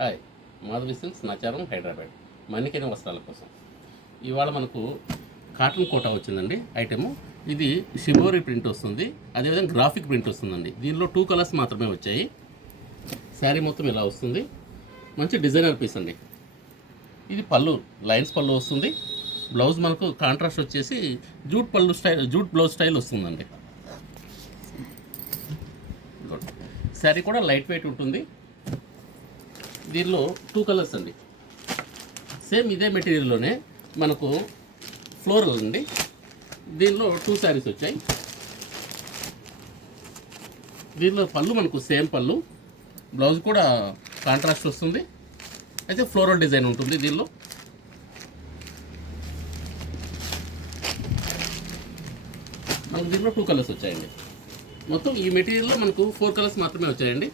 Hi, Madhavi silks Nacharam Hyderabad మన్నికైన వస్త్రాల కోసం ఇవాళ మనకు కాటన్ కోటా వచ్చిందండి ఐటెము. ఇది షిబోరి ప్రింట్ వస్తుంది, అదేవిధంగా గ్రాఫిక్ ప్రింట్ వస్తుందండి. దీనిలో 2 కలర్స్ మాత్రమే వచ్చాయి. శారీ మొత్తం ఇలా వస్తుంది, మంచి డిజైనర్ పీస్ అండి. ఇది పళ్ళు లైన్స్ పళ్ళు వస్తుంది. బ్లౌజ్ మనకు కాంట్రాస్ట్ వచ్చేసి జూట్ పళ్ళు స్టైల్, జూట్ బ్లౌజ్ స్టైల్ వస్తుందండి. శారీ కూడా లైట్ వెయిట్ ఉంటుంది. దీనిలో 2 కలర్స్ అండి. సేమ్ ఇదే మెటీరియల్లోనే మనకు ఫ్లోరల్ అండి. దీనిలో 2 శారీస్ వచ్చాయి. దీనిలో పళ్ళు మనకు సేమ్ పళ్ళు, బ్లౌజ్ కూడా కాంట్రాస్ట్ వస్తుంది. అయితే ఫ్లోరల్ డిజైన్ ఉంటుంది దీనిలో. మనకు దీనిలో 2 కలర్స్ వచ్చాయండి. మొత్తం ఈ మెటీరియల్లో మనకు 4 కలర్స్ మాత్రమే వచ్చాయండి.